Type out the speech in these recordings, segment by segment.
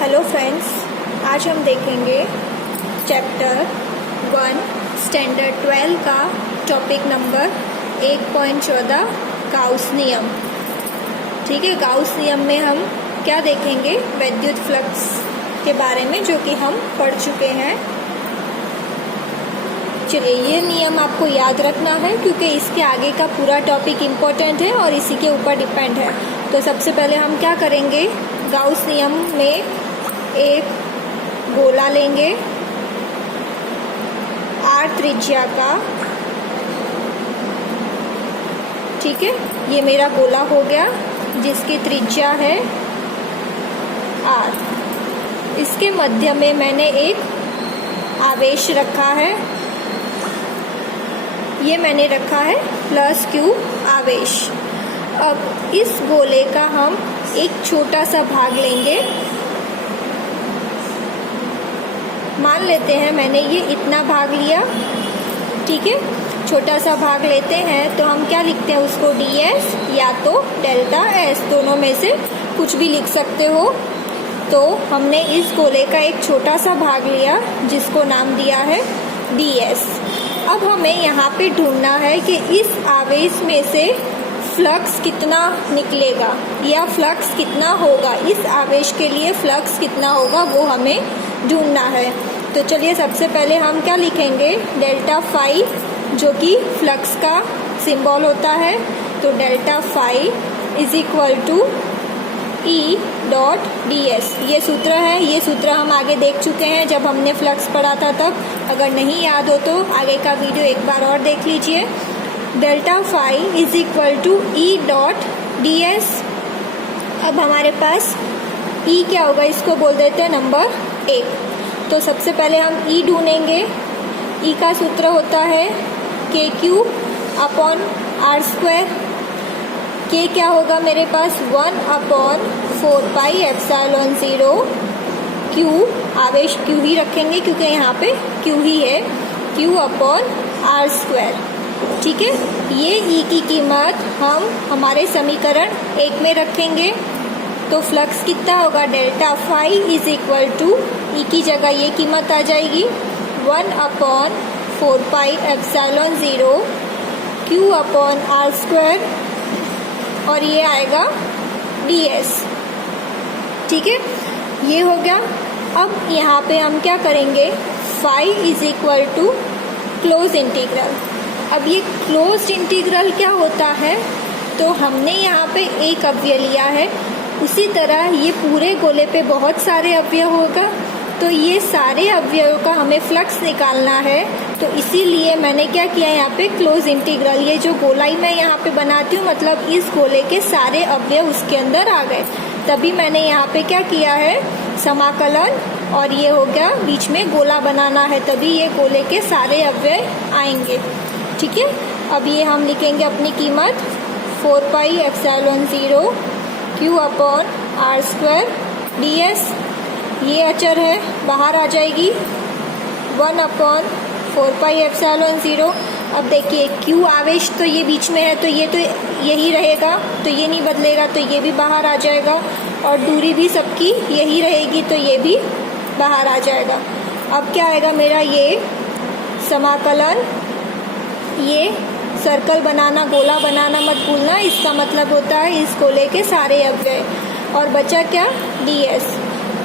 Hello friends, आज हम देखेंगे चैप्टर 1 स्टैंडर्ड 12 का टॉपिक नंबर 1.14 गाउस नियम। ठीक है, गाउस नियम में हम क्या देखेंगे? विद्युत फ्लक्स के बारे में, जो कि हम पढ़ चुके हैं। चलिए, ये नियम आपको याद रखना है क्योंकि इसके आगे का पूरा टॉपिक इम्पोर्टेंट है और इसी के ऊपर डिपेंड है। तो सबसे पहले हम क्या करेंगे? गाउस नियम में एक गोला लेंगे r त्रिज्या का। ठीक है, ये मेरा गोला हो गया जिसकी त्रिज्या है r। इसके मध्य में मैंने एक आवेश रखा है, ये मैंने रखा है +q आवेश। अब इस गोले का हम एक छोटा सा भाग लेंगे। मान लेते हैं मैंने ये इतना भाग लिया। ठीक है, छोटा सा भाग लेते हैं तो हम क्या लिखते हैं उसको? ds या तो डेल्टा s, दोनों में से कुछ भी लिख सकते हो। तो हमने इस गोले का एक छोटा सा भाग लिया जिसको नाम दिया है ds। अब हमें यहाँ पे ढूंढना है कि इस आवेश में से फ्लक्स कितना निकलेगा या फ्लक्स कितना होगा। इस आवेश के लिए फ्लक्स कितना होगा वो हमें ढूंढना है। तो चलिए, सबसे पहले हम क्या लिखेंगे? डेल्टा फाई, जो कि फ्लक्स का सिंबल होता है। तो delta phi is equal to E dot ds। ये सूत्र है, ये सूत्र हम आगे देख चुके हैं जब हमने फ्लक्स पढ़ा था तब। अगर नहीं याद हो तो आगे का वीडियो एक बार और देख लीजिए। Delta phi is equal to E dot ds। अब हमारे पास E क्या होगा? इसको बोल देते हैं नंबर 1। तो सबसे पहले हम E ढूंढेंगे। E का सूत्र होता है KQ अपॉन r²। K क्या होगा मेरे पास? 1/4 पाई एप्सिलॉन 0 Q, आवेश Q ही रखेंगे क्योंकि यहाँ पे Q ही है, Q अपॉन r²। ठीक है, ये E की कीमत हम हमारे समीकरण 1 में रखेंगे। तो फ्लक्स कितना होगा? Delta phi is equal to E की जगह ये कीमत आ जाएगी 1/4 pi epsilon 0 Q upon r² और ये आएगा ds। ठीक है, ये हो गया। अब यहाँ पे हम क्या करेंगे? Phi is equal to close integral. अब ये क्लोज्ड इंटीग्रल क्या होता है? तो हमने यहाँ पे एक अवयव लिया है, उसी तरह ये पूरे गोले पे बहुत सारे अवयव होगा। तो ये सारे अवयवों का हमें फ्लक्स निकालना है। तो इसीलिए मैंने क्या किया यहाँ पे? Close integral. ये जो गोलाई मैं यहाँ पे बनाती हूँ, मतलब इस गोले के सारे अवयव उसके अंदर आ गए, तभी मैंने यहाँ पे क्या किया है? समाकलन। और ये हो गया, बीच में गोला बनाना है, तभी ये गोले के सारे अवयव आएंगे। ठीक है, अब ये हम लिखेंगे अपनी कीमत 4 pi epsilon 0 Q upon r² ds। ये अचर है, बाहर आ जाएगी 1/4 पाई एप्सिलॉन 0। अब देखिए, Q आवेश तो ये बीच में है, तो यही रहेगा, तो ये नहीं बदलेगा, तो ये भी बाहर आ जाएगा। और दूरी भी सबकी यही रहेगी, तो ये भी बाहर आ जाएगा। अब क्या आएगा मेरा? ये समाकलन, ये सर्कल बनाना, गोला बनाना मत भूलना, इसका मतलब होता है इस गोले के सारे अवयव। और बचा क्या? ds।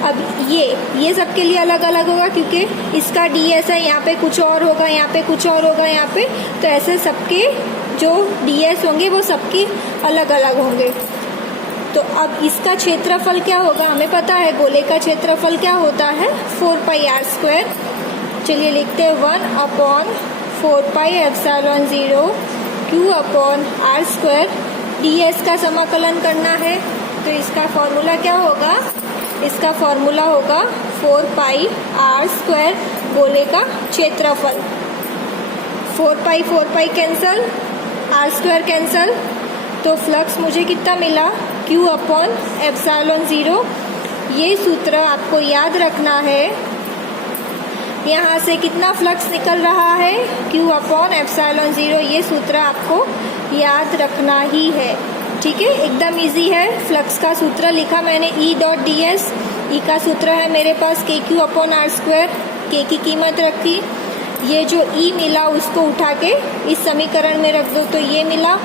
अब ये सबके लिए अलग अलग होगा क्योंकि इसका ds है, यहाँ पे कुछ और होगा, यहाँ पे कुछ और होगा, यहाँ पे। तो ऐसे सबके जो ds होंगे वो सबके अलग अलग होंगे। तो अब इसका क्षेत्रफल क्या होगा? हमें पता है गोले का क्षेत्रफल क्या होता है? 4 पाई r²। चलिए लिखते हैं 1/4 pi epsilon 0 Q upon r²। ds का समाकलन करना है, तो इसका फॉर्मूला क्या होगा? इसका फॉर्मूला होगा 4 पाई r², गोले का क्षेत्रफल। 4 पाई कैंसल, r² कैंसल, तो फ्लक्स मुझे कितना मिला? Q upon epsilon 0। ये सूत्र आपको याद रखना है। यहाँ से कितना फ्लक्स निकल रहा है? Q upon epsilon 0। ये सूत्र आपको याद रखना ही है। ठीक है, एकदम इजी है। फ्लक्स का सूत्र लिखा मैंने E डॉट ds। ई का सूत्र है मेरे पास KQ upon R square, K की कीमत रखी, ये जो ई मिला उसको उठा के इस समीकरण में रख दो तो ये मिला।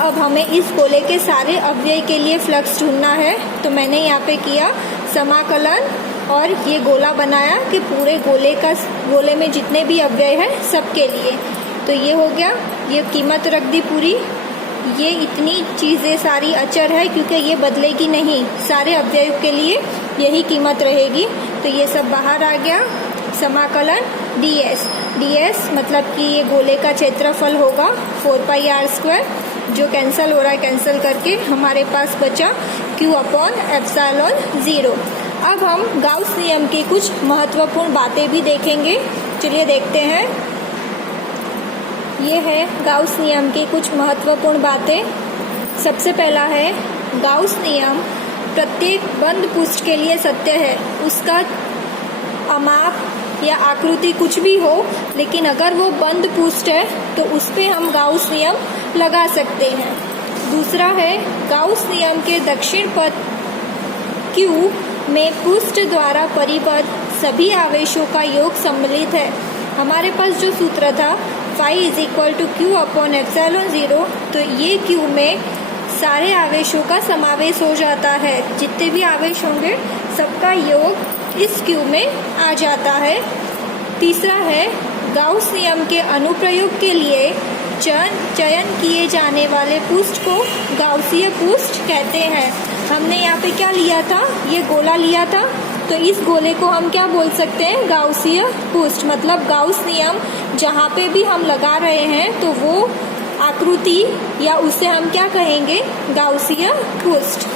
अब हमें इस गोले के सारे अवयव के लिए फ्लक्स ढूंढना है, तो मैंने यहाँ पे किया समाकलन और ये गोला बनाया कि पूरे गोले में जितने भी अवयव हैं सबके लिए। तो ये हो गया, ये कीमत रख दी पूरी। ये इतनी चीज़ें सारी अचर है क्योंकि ये बदलेगी नहीं, सारे अवयव के लिए यही कीमत रहेगी। तो ये सब बाहर आ गया। समाकलन ds मतलब कि ये गोले का क्षेत्रफल होगा 4πr स्क्वायर, जो कैंसिल हो रहा है, कैंसिल करके हमारे पास बचा q अपॉन एप्सिलॉन 0। अब हम गाउस नियम की कुछ महत्वपूर्ण बातें भी देखेंगे। चलिए देखते हैं। ये है गाउस नियम की कुछ महत्वपूर्ण बातें। सबसे पहला है गाउस नियम प्रत्येक बंद पृष्ठ के लिए सत्य है। उसका अमाप या आकृति कुछ भी हो, लेकिन अगर वो बंद पृष्ठ है तो उस पे हम गाउस नियम लगा सकते हैं। दूसरा है गाउस नियम के दक्षिण पथ Q में पृष्ठ द्वारा परिबद्ध सभी आवेशों का योग सम्मिलित है। हमारे पास जो सूत्र था phi = Q अपॉन एप्सिलॉन 0, तो ये Q में सारे आवेशों का समावेश हो जाता है। जितने भी आवेश होंगे सबका योग इस Q में आ जाता है। तीसरा है गाउस नियम के अनुप्रयोग के लिए चयन किए जाने वाले पृष्ठ को गाउसीय पृष्ठ कहते हैं। हमने यहाँ पे क्या लिया था, ये गोला लिया था, तो इस गोले को हम क्या बोल सकते हैं, गाउसीय पृष्ठ। मतलब गाउस नियम जहाँ पे भी हम लगा रहे हैं तो वो आकृति या उसे हम क्या कहेंगे, गाउसीय पृष्ठ।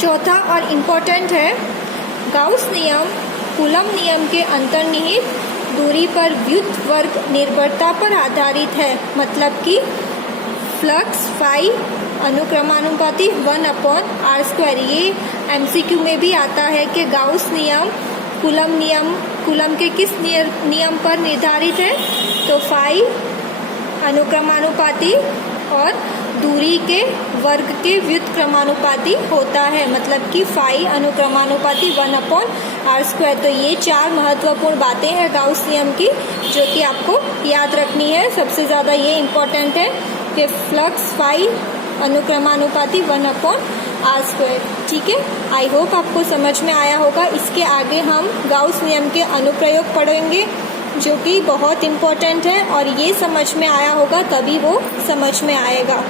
चौथा और इम्पोर्टेंट है गाउस नियम कूलम नियम के अंतर्निहित दूरी पर विद्युत वर्ग निर्भरता पर आधारित है। मतलब कि फ्लक्स फाई अनुक्रमानुपाती 1 अपॉन R स्क्वायर। ये MCQ में भी आता है कि गाउस नियम कूलम के किस नियम पर निर्धारित है, तो फाई अनुक्रमानुपाती और दूरी के वर्ग के व्युत्क्रमानुपाती होता है। मतलब कि फाई अनुक्रमानुपाती 1 अपॉन R स्क्वायर। तो ये 4 महत्वपूर्ण बातें हैं गाउस नियम की जो कि आपको याद रखनी है। सबसे ज़्यादा ये इम्पोर्टेंट है कि फ्लक्स फाई अनुक्रमानुपाती 1 अपॉन R स्क्वायर। ठीक है, आई होप आपको समझ में आया होगा। इसके आगे हम गाउस नियम के अनुप्रयोग पढ़ेंगे जो कि बहुत इम्पोर्टेंट है, और ये समझ में आया होगा तभी वो समझ में आएगा।